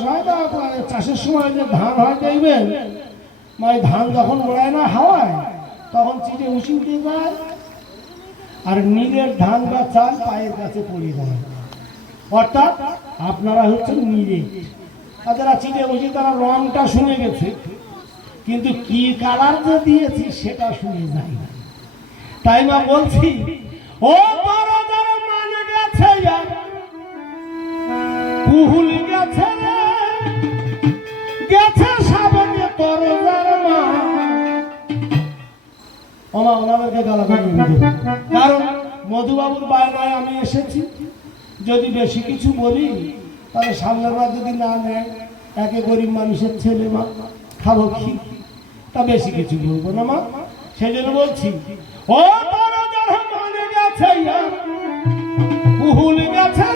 চাষ হয় না, চাষের সময় যে ধান হয় দেখবেন, মানে ধান যখন ওড়ায় না হাওয়ায় তখন চিটে উঁচু উঠে যায়, আর নীলের ধান বা চাল পায়ের কাছে পড়ে যায়। অর্থাৎ আপনারা হচ্ছেন নীলে, আর যারা চিটে উঁচু তারা রংটা শুনে গেছে, কিন্তু কি কালার যে দিয়েছি সেটা শুনে যায় না। তাই মা বলছি, ও বড় যারা মানে গেছে কুহুল গেছে গেছে সাবনে তরজার মা। ওমা ওনাদেরকে গালাগালি দেব, কারণ মধুবাবুর বায়নায় আমি এসেছি। যদি বেশি কিছু বলি তাহলে সামনের বার যদি না নেয়, একে গরিব মানুষের ছেলে মা, খাবো কি, তা বেশি কিছু বলবো না মা। সেই জন্য বলছি, ও তরজার মানে গেছে কুহুল গেছে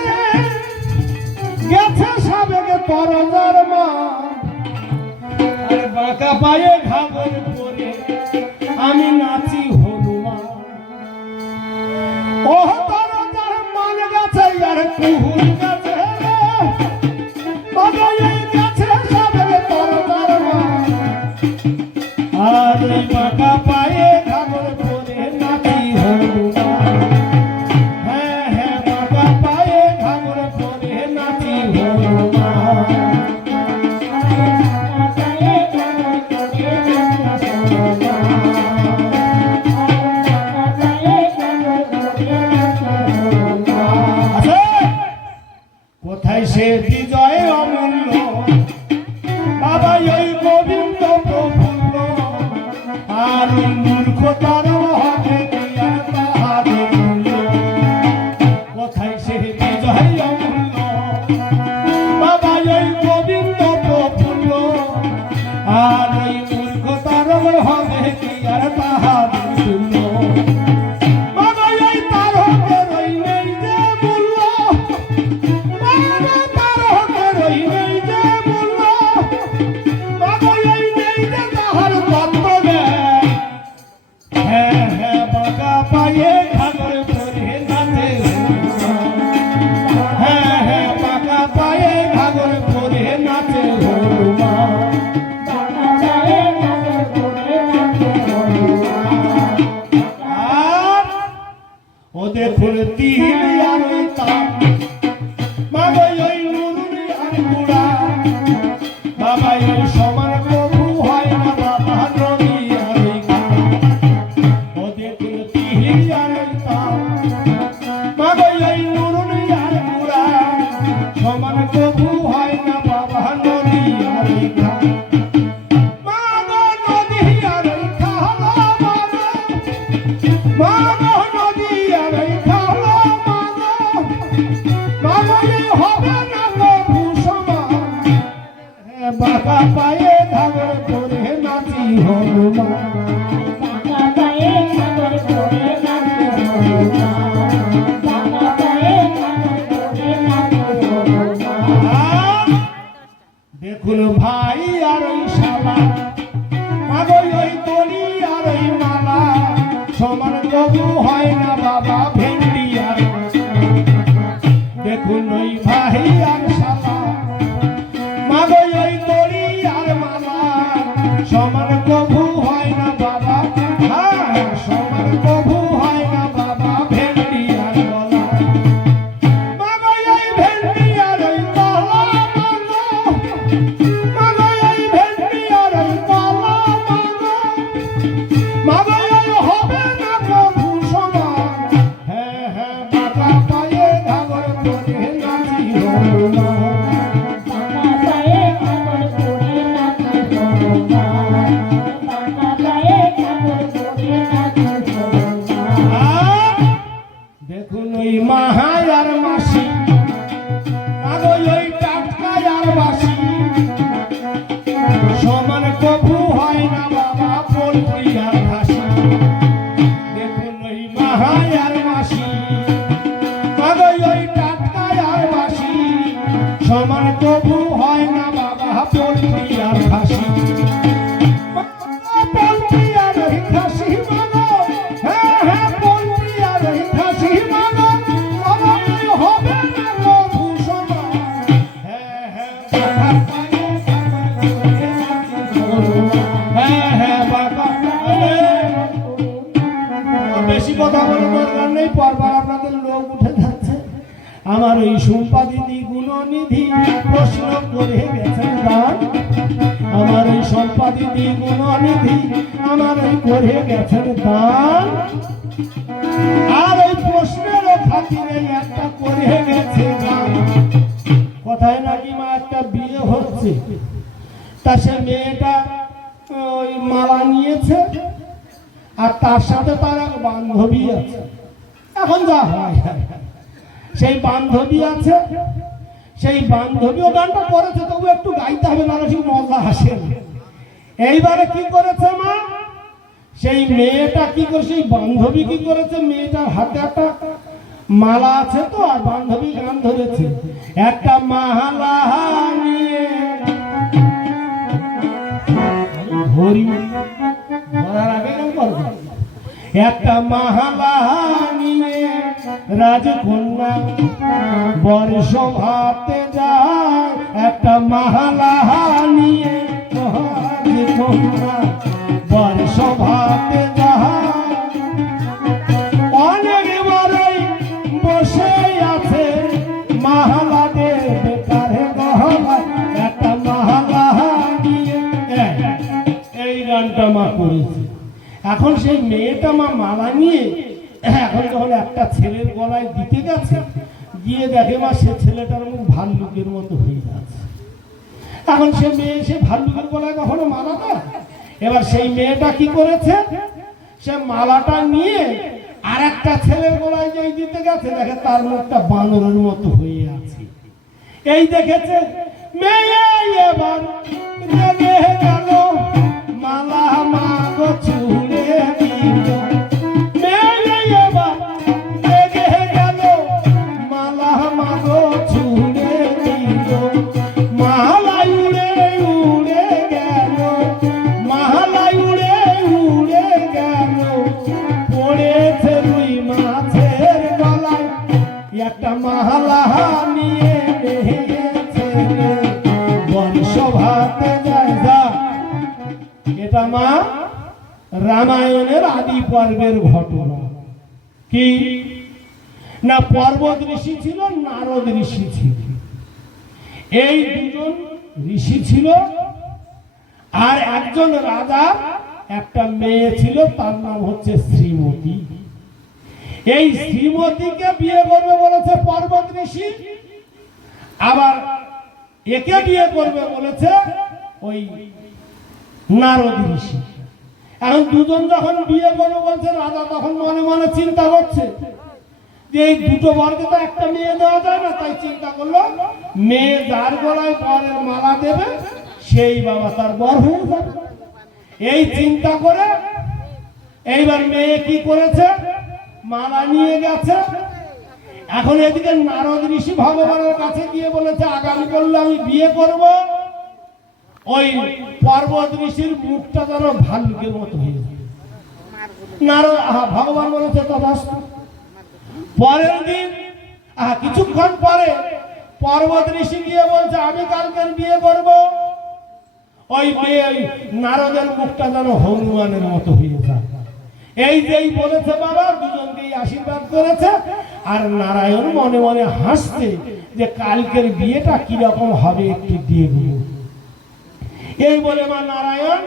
গেছে সাবেকে তরজার মা। আর বাঁকা পায়ে ঘাগর পরে আমি নাচি হনুমান। ও তরজার মানে গেছে আর কুহুল গেছে গেছে সাবেকে তরজার মা। আর বাঁকা পায়ে ঘাগর পরে নাচি হনুমান। হ্যাঁ হ্যাঁ, বাঁকা পায়ে ঘাগর পরে নাচি হনুমান। কোথায় সে বিজয় অমূল্য বাবা ওই গোবিন্দ প্রফুল্ল। আর মূর্খতার হবে তাহাদের মূল্য। কোথায় সে বিজয় অমূল্য বাবা ওই গোবিন্দ প্রফুল্ল। আর ওই মূর্খতার হবে কি আর তাহাদের মূল্য। ওদের ফুলতি আর ওই তাম বাবা ওই নুরুনি আর গুড়া। বাবা ওই সমান প্রভু হয় না বাবা নদী আর ওই গান। ওদের ফুলতি আর ওই তাম বাবা ওই নুরুনি আর গুড়া। সমান প্রভু হয় না বাবা নদী আর ওই গান। বাঁকা পায়ে ঘাগর পরে নাচি হনুমান। বাঁকা পায়ে ঘাগর পরে নাচি হনুমান। বাঁকা পায়ে ঘাগর পরে নাচি হনুমান। দেখুন ভাই আর ওই শালা আগই ওই তলি আর ওই মালা। সমান কবু হয় না বাবা ভেন্ডি আর। দেখুন ওই ভাই আর শালা মাগই ওই তলি আর মালা। সমান কবু হয় না বাবা, হ্যাঁ সমান কবু হয় না বাবা ভেন্ডি আর বলা। মাগই ওই ভেন্ডি আর ওই কলা মাগো। মাগই ওই ভেন্ডি আর ওই কলা মাগো। মাগই ওই হবে না কবু সমান। হ্যাঁ হ্যাঁ, বাঁকা পায়ে ঘাগর পরে নাচি হনুমান। দেখুন ওই মাহাই আর মাসি আগই ওই টাটকায় আর বাসি। সমান কবু হয় না বাবা পোল্ট্রি আর খাসি। দেখুন ওই মাহাই আর মাসি আগই ওই টাটকায় আর বাসি। সমান কবু হয় না বাবা পোল্ট্রি আর খাসি। পোল্ট্রি আর খাসি মাগো, হ্যাঁ হ্যাঁ পোল্ট্রি আর খাসি মাগো। হবে না কবু সমান। হ্যাঁ হ্যাঁ, হ্যাঁ হ্যাঁ বাবা বেশি কথা বলে দরকার নেই, পরবার আপনাদের লোক উঠে যাচ্ছে। আমার ওই সম্পাদিনী গুণনিধি প্রশ্ন করে গেছেন দান, আমার ওই সম্পাদিনী গুণনিধি আমার ওই করে গেছেন দান, আর ওই প্রশ্নেরও খাতিরে একটা করে গেছে দান। কথায় নাকি মা একটা বিয়ে হচ্ছে, তা সে মেয়েটা ওই মালা নিয়েছে আর তার সাথে তার এক বান্ধবী আছে। এখন যা হয় সেই বান্ধবী আছে, সেই বান্ধবীও গানটা করেছে, তবু একটু গাইতে হবে, না ঠিক মজা আসে না। এইবারে কি করেছে মা, সেই মেয়েটা কি করে, সেই বান্ধবী কি করেছে, মেয়েটার হাতে একটা মালা আছে তো, আর বান্ধবী গান ধরেছে, একটা মালা নিয়ে হরি ধরার আগে গান করবে, একটা মালা নিয়ে রাজকন্যা বর্ষ ভাতে যায়, একটা মালা নিয়ে রাজকন্যা বর্ষ ভাতে যায়, অনেক বড়ই বসে আছে মালা দেবে কারে গহনায়, একটা মালা নিয়ে। এই গানটা মা করেছে। এখন সেই মেয়েটা মা মালা নিয়ে এখন যখন একটা ছেলের গলায় দিতে গেছে, গিয়ে দেখে মা সে ছেলেটার মুখ ভাল্লুকের মতো হয়ে যাচ্ছে। এখন সে মেয়ে সে ভাল্লুকের গলায় কখনো মালা দেয়? এবার সেই মেয়েটা কি করেছে, সে মালাটা নিয়ে আর একটা ছেলের গলায় যেই দিতে গেছে, দেখে তার মুখটা বানরের মতো হয়ে আছে। এই দেখেছে মেয়ে, এবার রেগে গেল, মালা মা গো ছুঁড়ে দিল, মেয়ে এবার রেগে গেল, মালা মা গো ছুঁড়ে দিল, মালা উড়ে উড়ে গেল, মালা উড়ে উড়ে গেল, পড়েছে রুই মাছের গলায়, একটা মালা নিয়ে বেরিয়েছে বর্ষ ভাতে যায়। যা এটা মা রামায়ণের আদি পর্বের ঘটনা। কি না, পর্বত ঋষি ছিল, নারদ ঋষি ছিল, এই দুজন ঋষি ছিল, আর একজন রাজা একটা মেয়ে ছিল, তার নাম হচ্ছে শ্রীমতী। এই শ্রীমতীকে বিয়ে করবে বলেছে পর্বত ঋষি, আবার একে বিয়ে করবে বলেছে ওই নারদ ঋষি। এখন দুজন যখন বিয়ে করবে বলছে, রাজা তখন মনে মনে চিন্তা করছে যে এই দুটো বরকে তো একটা মেয়ে দেওয়া যায় না, তাই চিন্তা করলো মেয়ে যার গলায় বরের মালা দেবে সেই বাবা তার বর হয়ে যাবে। এই চিন্তা করে এইবার মেয়ে কি করেছে, মালা নিয়ে গেছে। এখন এদিকে নারদ ঋষি ভগবানের কাছে গিয়ে বলেছে, আগামী করলে আমি বিয়ে করব, ওই পর্বত ঋষির মুখটা যেন ভাল্লুকের মতো হয়ে যায়। নারদ ভগবান বলেছে তথাস্তু। পরের দিন কিছুক্ষণ পরে পর্বত ঋষি গিয়ে বলছে, আমি কালকের বিয়ে করব, ওই নারদের মুখটা যেন হনুমানের মতো হয়ে যায়। এই যেই বলেছে বাবা, দুজনকেই আশীর্বাদ করেছে, আর নারায়ণ মনে মনে হাসছে যে কালকের বিয়েটা কিরকম হবে একটু দেখব। এই বলে মা নারায়ণ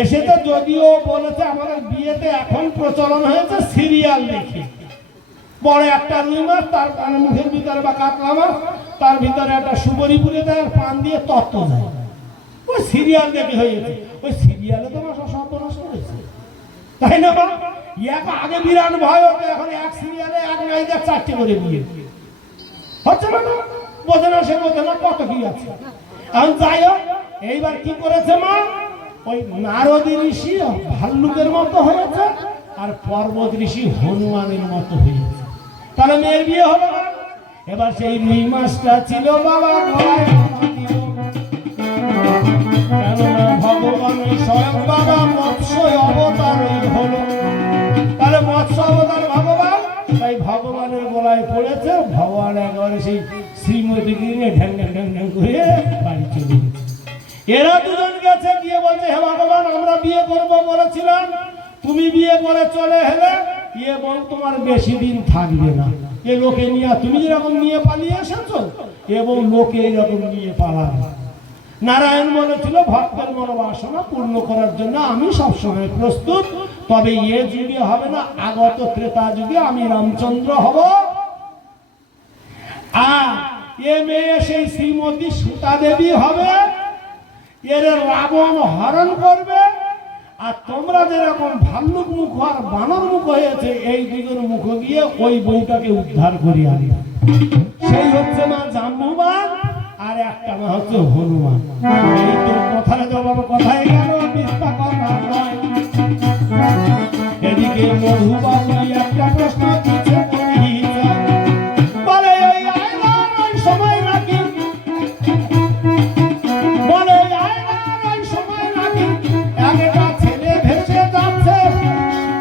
এসে তো যদিও বলেছে আমাদের বিয়েতে এখন প্রচলন হয়েছে সিরিয়াল দেখে, বড় একটা রুই মাছ, তার মুখের ভিতরে বা কাতলা মাছ, তার ভিতরে একটা সুবরি পুড়ে দেয়, আর পান দিয়ে তত্ত্ব দেয়, ওই সিরিয়াল দেখে হয়েছে। ওই সিরিয়ালে তো মাসা সর্বনাশ হয়েছে, তাই না মা? আগে বিরাট ভয় হতো, এখন এক সিরিয়ালে এক নায়িকার 4টে করে বিয়ে হচ্ছে না, বোঝে না, সে বোঝে না কত কি আছে। এখন যাই হোক, এইবার কি করেছে মা, ওই নারদ ঋষি ভাল্লুকের মতো হয়েছে, আর পর্বত ঋষি হনুমানের মতো হয়েছে। তাহলে মেয়ের বিয়ে হলো না। এবার সেই রুই মাছটা ছিল বাবা গলায় দিল, কেননা ভগবান স্বয়ং বাবা মৎস্য অবতার হলো। তাহলে মৎস্য অবতার ভগবান, তাই ভগবানের গলায় পড়েছে। ভগবান একবারে সেই শ্রীমতীকে নিয়ে ঢ্যাং ঢ্যাং ঢ্যাং ঢ্যাং করে বাড়ি চলে এরা দুজন গেছে, গিয়ে বলছে হে ভগবান আমরা বিয়ে করবো বলেছিলাম, তুমি বিয়ে করে চলে এলে, এবং তোমার বেশি দিন থাকবে না। এ লোকে নিয়ে তুমি যেরকম নিয়ে পালিয়ে এসেছো, এবং লোকে এইরকম নিয়ে পালাবে। নারায়ণ বলেছিল ভক্তের মনোবাসনা পূর্ণ করার জন্য আমি সবসময় প্রস্তুত, তবে এ যুগে হবে না, আগত ত্রেতা যুগে আমি রামচন্দ্র হব। আর এ মেয়ে সেই শ্রীমতী সীতা দেবী হবে, এর রাবণ হরণ করবে। আর তোমরা যেরকম ভাল্লুক মুখ আর বানর মুখ হয়েছে, এই দিকের মুখ গিয়ে ওই বউটাকে উদ্ধার করিয়ে আনবে। সেই হচ্ছে মা জাম্বুবান, আর একটা মা হচ্ছে হনুমান। এই তো কথায় জবাব, কথায় গেল মিথ্যা কথা নয়। এদিকে মধুবাবু একটা প্রশ্ন দিচ্ছে, বলে এই আয়নার ওই সময় নাকি, বলে আয়নার ওই সময় নাকি একটা ছেলে ভেসে যাচ্ছে।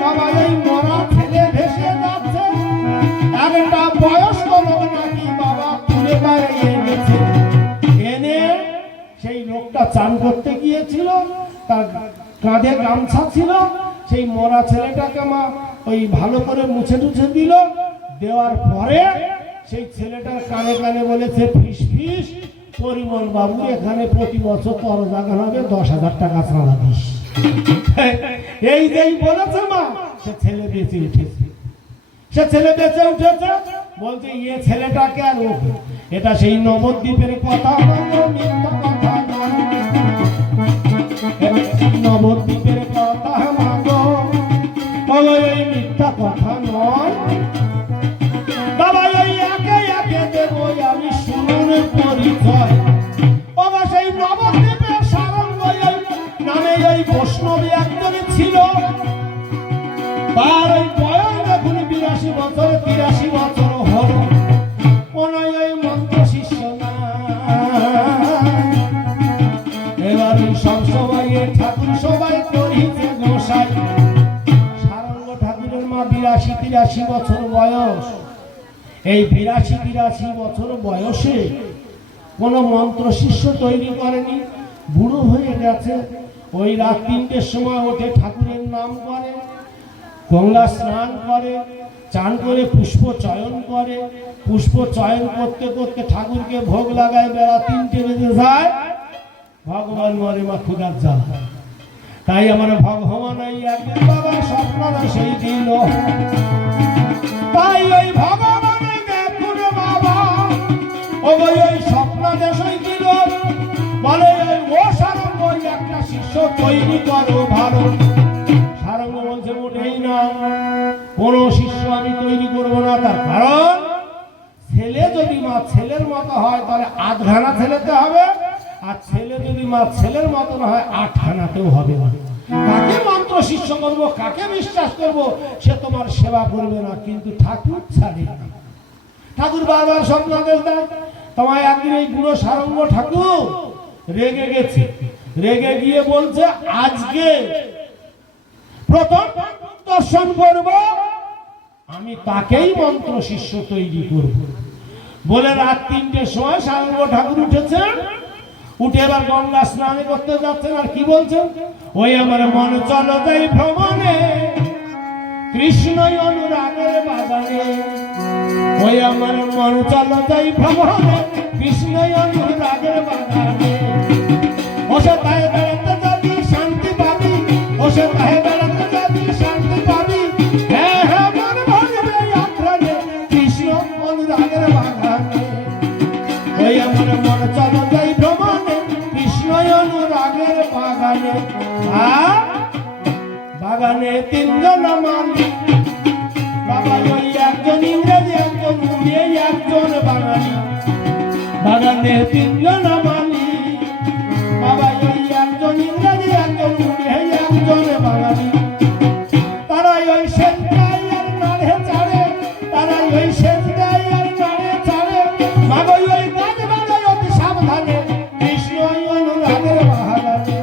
বাবা এই মরা ছেলে ভেসে যাচ্ছে, একটা বয়স্ক লোক নাকি বাবা তুলে পারে এনেছে। এনে সেই লোকটা চান করতে গিয়েছিল, তার কাঁধে গামছা ছিল, সেই মরা ছেলেটাকে মা ওই ভালো করে মুছে টুছে দিল। দেওয়ার পরে সেই ছেলেটার কানে কানে বলেছে, ফিস ফিস পরিমল বাবু এখানে প্রতি বছর তরজাগান হবে, 10,000 টাকা চাঁদা দিস। এই যেই বলেছে মা, সে ছেলে বেঁচে উঠেছে। সে ছেলে বেঁচে উঠেছে, বলছে এ ছেলেটাকে আর ওকে, এটা সেই নবদ্বীপের কথা নয়, মিথ্যা কথা নয়। নবদ্বীপের কথা মাগো, বলো এই মিথ্যা কথা নয়। বাবা এই একে একে দেবো আমি শুনুনের পরিচয়। বাবা সেই নবদ্বীপের সারঙ্গ নামে এই বৈষ্ণবী একজনই ছিল। তার ওই বয়স এখন 82 বছর, 83 বছর হলো। কোন এই মন্ত্র শিষ্য না, এবার সবসময় ঠাকুর সবাই করিছে গোসাই। সারঙ্গ ঠাকুরের মা 82-83 বছর বয়স। এই 82-83 বছর বয়সে কোন মন্ত্র শিষ্য তৈরি করেনি, বুড়ো হয়ে গেছে। ওই রাত 3টের সময় ওঠে, ঠাকুরের নাম করে, গঙ্গা স্নান করে, চান করে পুষ্প চয়ন করে। পুষ্প চয়ন করতে করতে ঠাকুরকে ভোগ লাগায়, বেলা 3টে বেজে যায়। ভগবান মরে মা ক্ষুধার জ্বালা। তাই আমার ভগবান এই একদিন বাবা স্বপ্ন সেই দিল। তাই ওই ভগবান দেখুন বাবা ওই স্বপ্ন দেশই দিল, বলে ও সারঙ্গ একটা শিষ্য তৈরি করো ভালো। সারঙ্গ বলছে মোটেই না, কোন শিষ্য আমি তৈরি করবো না। তার কারণ ছেলে যদি মা ছেলের মতো হয় তাহলে 8খানা ছেলেতে হবে, আর ছেলে যদি মা ছেলের মতো না হয় 8খানাতেও হবে না। কাকে মন্ত্র শিষ্য করবো, কাকে বিশ্বাস করবো, সে তোমার সেবা করবে না, কিন্তু ঠাকুর ছাড়ে না। ঠাকুর বারবার স্বপ্নাদেশ দেয়। তোমায় একদিন এই বুড়ো সারঙ্গ ঠাকুর রেগে গেছে, রেগে গিয়ে বলছে আজকে প্রথম দর্শন করব, আমি তাকেই মন্ত্র শিষ্য তৈরি করব। বলে রাত 3টের সময় সারঙ্গ ঠাকুর উঠেছেন, উঠে এবার গঙ্গা স্নান করতে যাচ্ছেন। আর কি বলছেন, ওই আমার মন চলো তাই ভ্রমণে, কৃষ্ণ অনুরাগের বাগানে। ওই আমার মন চলো তাই ভ্রমণে, কৃষ্ণ অনুরাগের বাগানে। ওসে তাই বেড়াতে যাবি শান্তি পাবি, ওসে তাই বেড়াতে যাবি শান্তি পাবি। হ্যাঁ হ্যাঁ মন ভরবে আক্রানে, কৃষ্ণ অনুরাগের বাগানে। ওই আমার মন চলো তাই ভ্রমণে, কৃষ্ণ অনুরাগের বাগানে। বাগানে 3 জন মালিক, বাবা ওই একজন ইংরেজি, একজন উড়িয়ে, একজন বাঙালি। বাগানে 3 জন মালিক, বাবা ওই একজন ইংরেজি, একজন উড়িয়ে, একজন বাঙালি। তারাই ওই সেচ দেয় আর নাড়ে চাড়ে, তারাই ওই সেচ দেয় আর নাড়ে চাড়ে। মাগো ওই কাজ বাজায় অতি সাবধানে, কৃষ্ণ অনুরাগের বাগানে।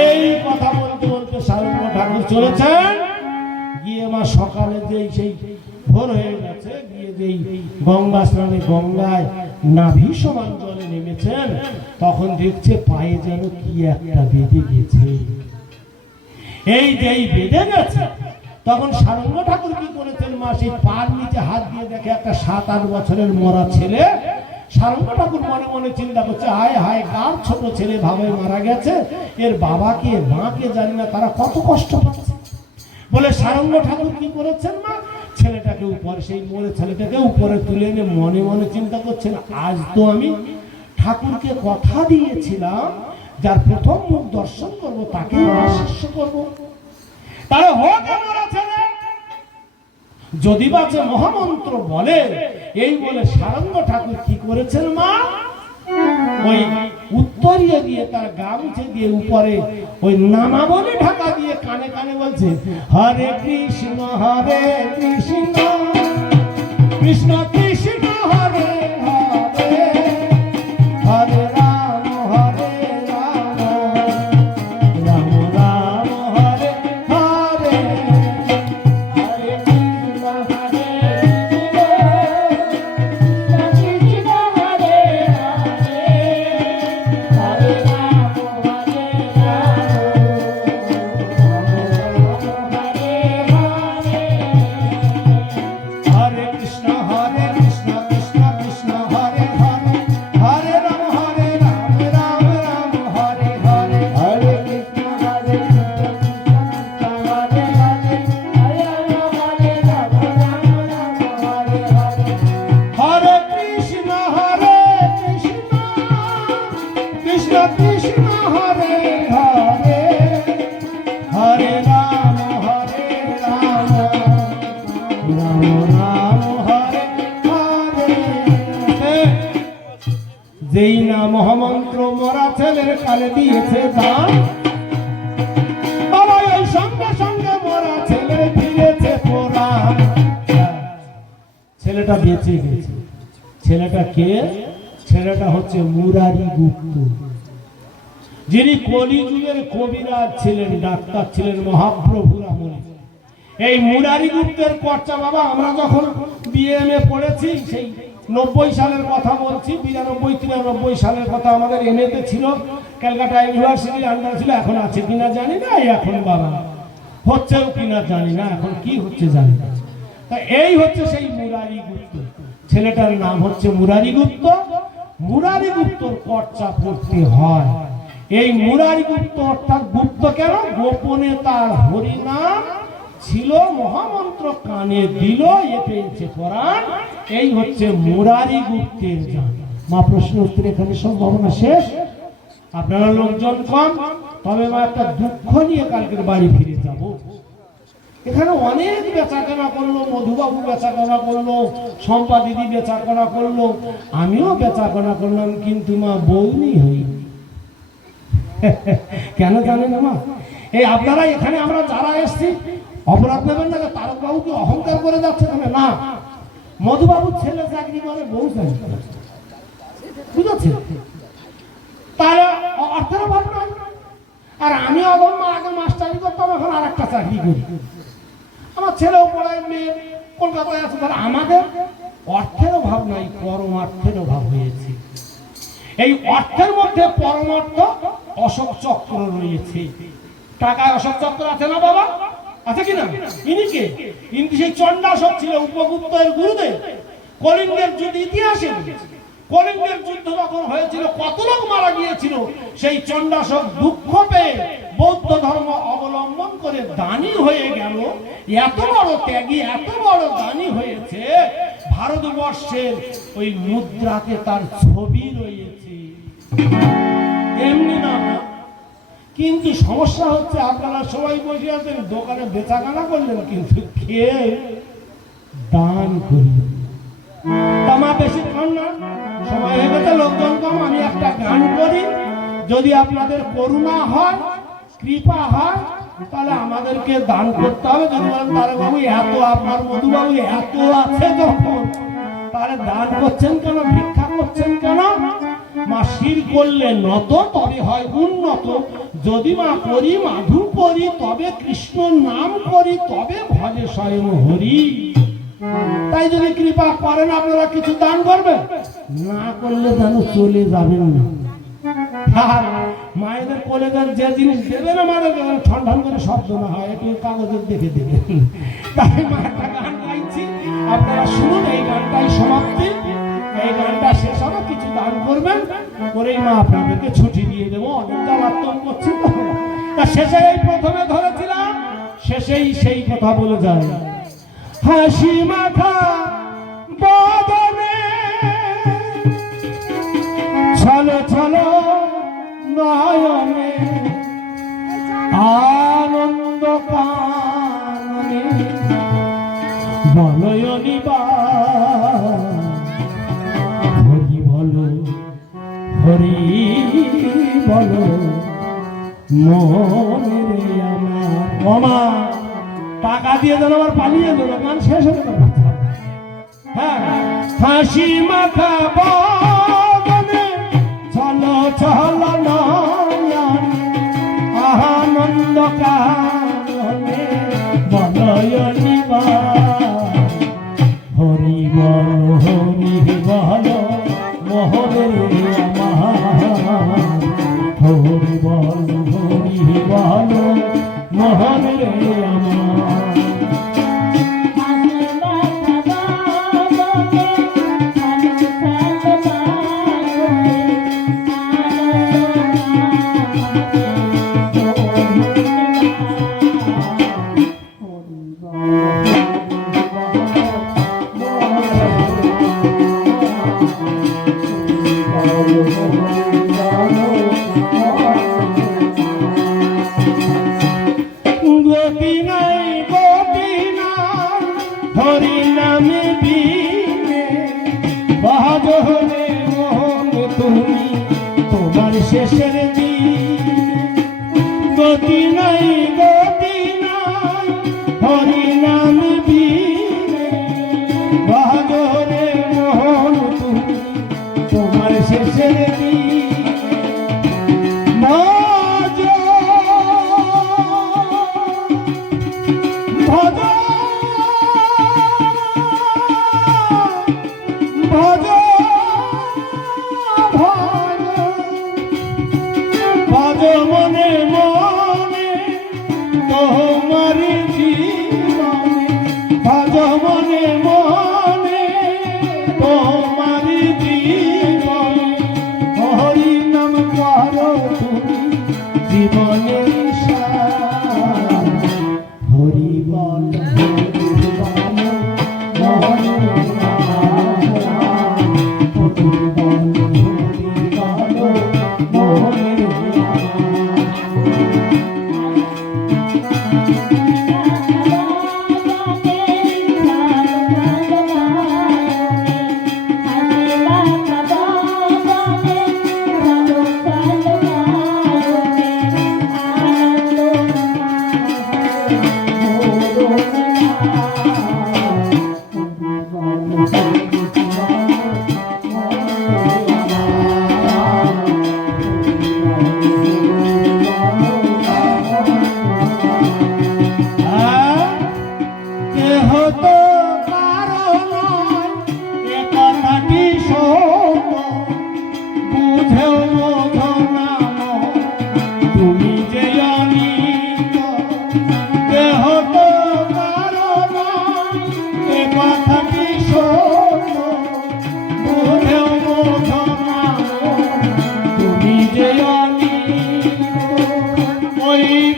এই কথা বলতে বলতে সারঙ্গ ঠাকুর চলেছেন। গিয়ে মা সকালে সেই ভোর হয়ে গেছে, গিয়ে যেই গঙ্গা স্নানে গঙ্গায় নাভি সমান জলে নেমেছেন তখন দেখছে পায়ে যেন কি একটা বেঁধে গেছে। এই যেই বেঁধে গেছে তখন সারঙ্গ ঠাকুর কি করেছেন মা, সেই পার নিচে হাত দিয়ে দেখে একটা 7-8 বছরের মরা ছেলে। সারঙ্গ ঠাকুর মনে মনে চিন্তা করছে, হায় হায়, কার ছোট ছেলে ভাবে মারা গেছে, এর বাবাকে মাকে জানি না, তারা কত কষ্ট পাচ্ছে। বলে সারঙ্গ ঠাকুর কি করেছেন মা, ছেলেটাকে উপরে, সেই মরে ছেলেটাকে উপরে তুলে এনে মনে মনে চিন্তা করছেন, আজ তো আমি ঠাকুরকে কথা দিয়েছিলাম যার প্রথম মুখ দর্শন করবো তাকে শিষ্য করবো, তাহলে হোক মরা ছেলে, যদি বাঁচে মহামন্ত্র বলে। এই বলে সারঙ্গ ঠাকুর কি করেছেন মা, ওই উত্তরীয় দিয়ে তার গামছা দিয়ে উপরে ওই নামাবলী ঢাকা দিয়ে কানে কানে বলছে, হরে কৃষ্ণ কৃষ্ণ কৃষ্ণ হরে হরে, হরে রাম রাম রাম হরে হরে। হরে কৃষ্ণ কৃষ্ণ হরে হরে, হরে রাম হরে হরে। হরে কৃষ্ণ কৃষ্ণ কৃষ্ণ হরে হরে, হরে রাম রাম রাম হরে হরে। হরে কৃষ্ণ কৃষ্ণ হরে হরে, হরে রাম রাম হরে হরে। হরে কৃষ্ণ কৃষ্ণ কৃষ্ণ হরে হরে, হরে রাম রাম রাম হরে হরে। যেই না মহামন্ত্র মরা ছেলের কালে দিয়েছে দান, বাবা এই সঙ্গে সঙ্গে মরা ছেলে ফিরেছে পুরাণ। ছেলেটা বেঁচে গেছে। ছেলেটা কে? ছেলেটা হচ্ছে মুরারি গুপ্ত, যিনি কলিযুগের কবিরাজ ছিলেন, ডাক্তার ছিলেন, মহাপ্রভুর আমলে। এই মুরারি গুপ্তের কর্তা বাবা, আমরা যখন বিএমএ পড়েছি, সেই 90 সালের কথা বলছি, 92-93 সালের কথা, আমাদের এমএতে ছিল, ক্যালকাটা ইউনিভার্সিটির আন্ডার ছিল। এখন আছে কিনা জানি না, এখন বাবা হচ্ছেও কিনা জানি না, এখন কি হচ্ছে জানি না। তা এই হচ্ছে সেই মুরারি গুপ্ত, ছেলেটার নাম হচ্ছে মুরারি গুপ্ত। মুরারি গুপ্তর কর্তা পড়তে হয়। এই মুরারি গুপ্ত অর্থাৎ গুপ্ত কেন, গোপনে তার হরিনাম ছিল, মহামন্ত্র কানে দিল, এ পেয়েছে কোরআন। এই হচ্ছে মুরারি গুপ্তের জান। মা প্রশ্ন উত্তর এখানে সম্ভাবনা শেষ। আপনারা লোকজন কম, তবে মা একটা দুঃখ নিয়ে কালকের বাড়ি ফিরে যাব। এখানে অনেক বেচাকেনা করলো, মধুবাবু বেচাকেনা করলো, শম্পা দিদি বেচাকেনা করলো, আমিও বেচাকেনা করলাম, কিন্তু মা বউনি হই। কেন জানেন মা, এই আপনারা এখানে আমরা যারা এসছি, অপরাধ নেবেন না, তারকবাবু কি অহংকার করে যাচ্ছে না, মধুবাবুর ছেলে চাকরি করে, বউ চাকরি করে, বুঝেছে? তাহলে অর্থের অভাব নাই। আর আমি অগম্য আগে মাস্টারি করতাম, এখন আর একটা চাকরি করি, আমার ছেলেও পড়ায়, মেয়ে কলকাতায় আছে। তাহলে আমাদের অর্থের অভাব নাই, পরমার্থের অভাব হয়েছে। এই অর্থের মধ্যে পরমার্থ অশোক চক্র রয়েছে। টাকায় অশোক চক্র আছে না বাবা, আছে কিনা? ইনি কে? ইনি সেই চণ্ডাশোক ছিল, উপগুপ্তের গুরুদেব। কলিঙ্গের যুদ্ধ ইতিহাসে, কলিঙ্গের যুদ্ধ যখন হয়েছিল, কত লোক মারা গিয়েছিল। সেই চণ্ডাশোক দুঃখ পেয়ে বৌদ্ধ ধর্ম অবলম্বন করে দানী হয়ে গেল। এত বড় ত্যাগী, এত বড় দানী হয়েছে, ভারতবর্ষের ওই মুদ্রাতে তার ছবি রয়েছে, এমনি না। কিন্তু সমস্যা হচ্ছে, আপনারা সবাই বসে আছেন, দোকানে বেচাকেনা করলেন, কিন্তু খেয়ে দান করলেন। তামা বেশিক্ষণ না, সময় হয়ে গেছে, লোকজন কম। আমি একটা গান করি, যদি আপনাদের করুণা হয়, কৃপা হয়, তাহলে আমাদেরকে দান করতে হবে। যদি বলেন তারকবাবু এত, আপনার মধুবাবু এত আছে যখন, তাহলে দান করছেন কেন, ভিক্ষা করছেন কেন? মা শির করলে নত, তবে হয় উন্নত। যদি মা করি মাধু করি, তবে কৃষ্ণ নাম করি, তবে ভজে স্বয়ং হরি। তাই যদি কৃপা করেন আপনারা কিছু দান করবেন, না করলে যেন চলে যাবেন না। আর মায়েদের কোলে যে জিনিস দেবেন আমাদের ঠন ঠন করে শব্দ না হয়, একটু কাগজের দেখে দেবেন। তাই মা একটা গান গাইছি, আপনারা শুনুন। এই গানটাই সমাপ্তি। এই গানটা শেষ হবে, কিছু দান করবেন, করেই মা আপনাদেরকে ছুটি দিয়ে দেবো। অনেক জ্বালাতন করছি তো। তা শেষে এই প্রথমে ধরেছিলাম, শেষেই সেই কথা বলে যায়। হাসি মাথা বদনে ছলো ছলো নয়নে আনন্দ কাননে বলয়নি বা হরি বলো, হরি বলো মনে আমার। মামা টাকা দিয়ে যেন আবার পালিয়ে দেবো, গান শেষ হয়ে গেল। হ্যাঁ, হাসি মাথা বদনে চলো চলো নয়ন আনন্দ কাননে বলয়নি বা হরি বল, হরি বল মোহরে আমার। হরি বল, হরি বল মোহরে আমার। গতি নাই গতি নাই হরি নামে বিনে বাজরে মোহন তুমি তোমার শেষের দিন। গতি নাই গতি নাই হরি নামে বিনে বাজরে মোহন তুমি তোমার শেষের দিন। মনে মনে তোমার জীবনে, ভজ মনে মনে তোমার জীবনে, হরি নাম করো তুমি জীবনের সার। হরি বল, হরি বল মোহনে আমার। হরি বল, হরি বল মোহনে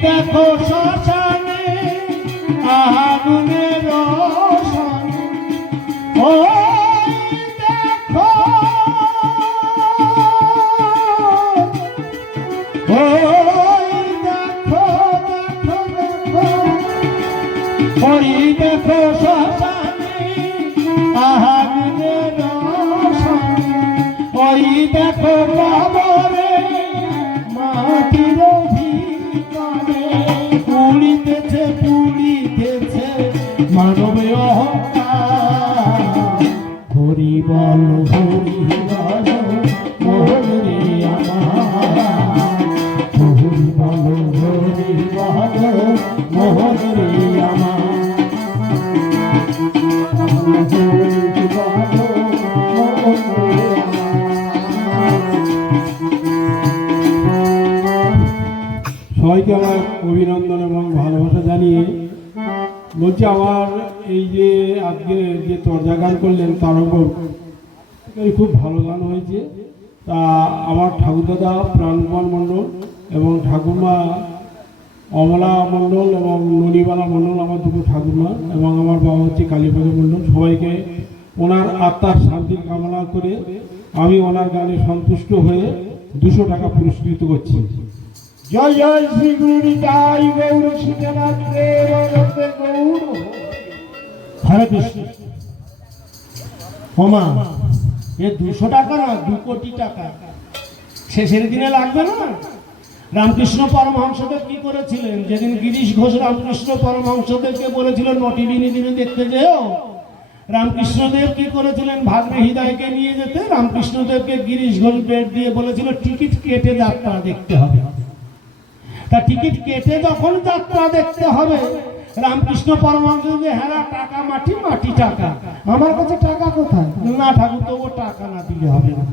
দেখো শ্মশানে আগুনের রোশন, ওই দেখো, ওই দেখো, দেখো দেখো, ওই দেখো শ্মশানে আগুনের রোশন, ওই দেখো কবরে মাটির পুড়িতেছে পুড়িতেছে মানবে অহংকার। হরি বল, হরি বল মোহরে আমার। হরি বল, হরি বল মোহরে আমার। সবাইকে আমার অভিনন্দন এবং ভালোবাসা জানিয়ে বলছি, আমার এই যে আজকে যে তর্জা গান করলেন তার উপর খুব ভালো গান হয়েছে। তা আমার ঠাকুরদাদা প্রাণকুমার মণ্ডল এবং ঠাকুরমা অমলা মণ্ডল এবং ননিবালা মণ্ডল আমার দুটো ঠাকুরমা, এবং আমার বাবা হচ্ছে কালীপদ মণ্ডল, সবাইকে ওনার আত্মার শান্তির কামনা করে আমি ওনার গানে সন্তুষ্ট হয়ে 200 টাকা পুরস্কৃত করছি। জয় জয় শ্রী গুরু জয় গৌর সুজনাথ দেব গৌর। হরে কৃষ্ণ। ওমা, এ 200 টাকা না, 2 কোটি টাকা শেষের দিনে লাগবে না? রামকৃষ্ণ পরমহংসদেব কি করেছিলেন? যেদিন গিরিশ ঘোষ রামকৃষ্ণ পরমহংসদেবকে বলেছিল নটিবিনী দিনে দেখতে যেও, রামকৃষ্ণদেব কি করেছিলেন? ভাগ্নে হৃদয়কে নিয়ে যেতে রামকৃষ্ণদেবকে গিরিশ ঘোষ বেড দিয়ে বলেছিল টিকিট কেটে যাত্রা দেখতে হবে। তা টিকিট কেটে যখন যাত্রা দেখতে হবে, রামকৃষ্ণ পরমহংস যে হ্যাঁ টাকা মাটি, মাটি টাকা, আমার কাছে টাকা কোথায়? না ঠাকুর, তবু টাকা না দিলে হবে না।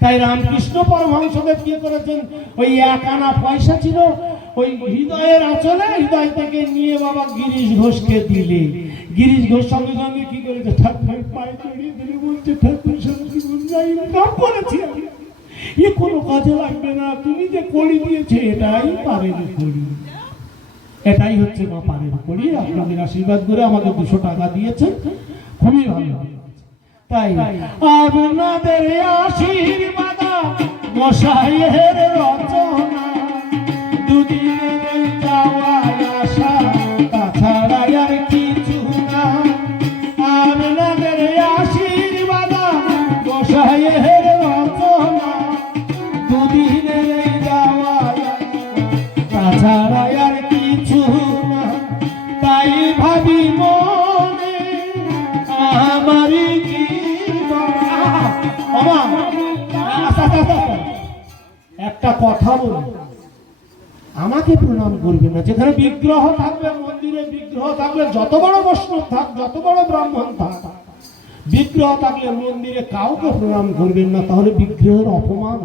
তাই রামকৃষ্ণ পরমহংসদেব কি করেছেন? ওই 1 আনা পয়সা ছিল, ওই হৃদয়ের আঁচলে হৃদয় থেকে নিয়ে বাবা গিরিশ ঘোষকে দিলে। গিরিশ ঘোষ সঙ্গে সঙ্গে কি করেছে? ঠাকুরের পায়ে জড়িয়ে দিলে, বলছে ঠাকুর সঙ্গে কাম করেছি আমি, এ কোনো কাজে লাগবে না, তুমি যে করি দিয়েছে এটাই পারের করি, এটাই হচ্ছে মা পারের করি। আপনাদের আশীর্বাদ করে আমাকে 200 টাকা দিয়েছে, খুবই ভালো। তাই আপনাদের আশীর্বাদ মশাইয়ের রচনা, দুদিনের যাওয়া আসা তাছাড়া আর কিছু না। আপনাদের আশীর্বাদ মশাইয়ের রচনা, দুদিনের যাওয়া তাছাড়া আর কিছু না। তাই ভাবি মনে আমারই একটা কথা বলি, আমাকে প্রণাম করবে না। যেখানে বিগ্রহ থাকবে, মন্দিরে বিগ্রহ থাকলে, যত বড় বৈষ্ণব থাক, যত বড় ব্রাহ্মণ থাক, বিগ্রহ থাকলে মন্দিরে কাউকে প্রণাম করবেন না, তাহলে বিগ্রহের অপমান।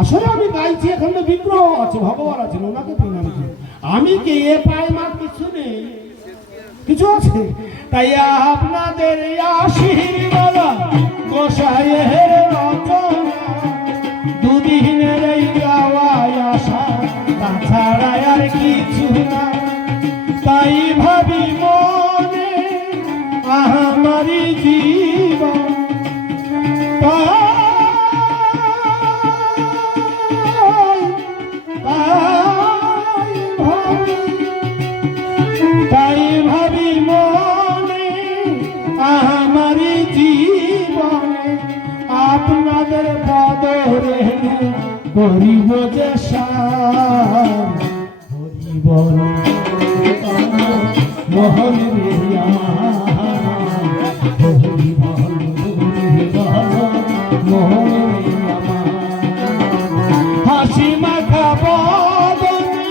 আসলে আমি গাইছি, এখানে বিগ্রহ আছে, ভগবান আছেন, ওনাকে প্রণাম করি। আমি কে? এ পায় মার কিছু নেই, কিছু আছে? তাই আপনাদের আশীর্বাদ গোসাইয়ের রচনা, দুদিনের এই যাওয়া আসা তাছাড়া আর কিছু না। তাই ভাবি মনে আমারই জীবন, তাই ভাবি মনে আমারই জীবনে আপনাদের পদরে করিব যে সার। হরিব মোহন রে আমার, হরিব মোহন রে আমার। হাসি মাখা বদনে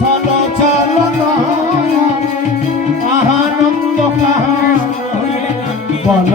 চলো চলো নয়নে, আনন্দ কাহার বল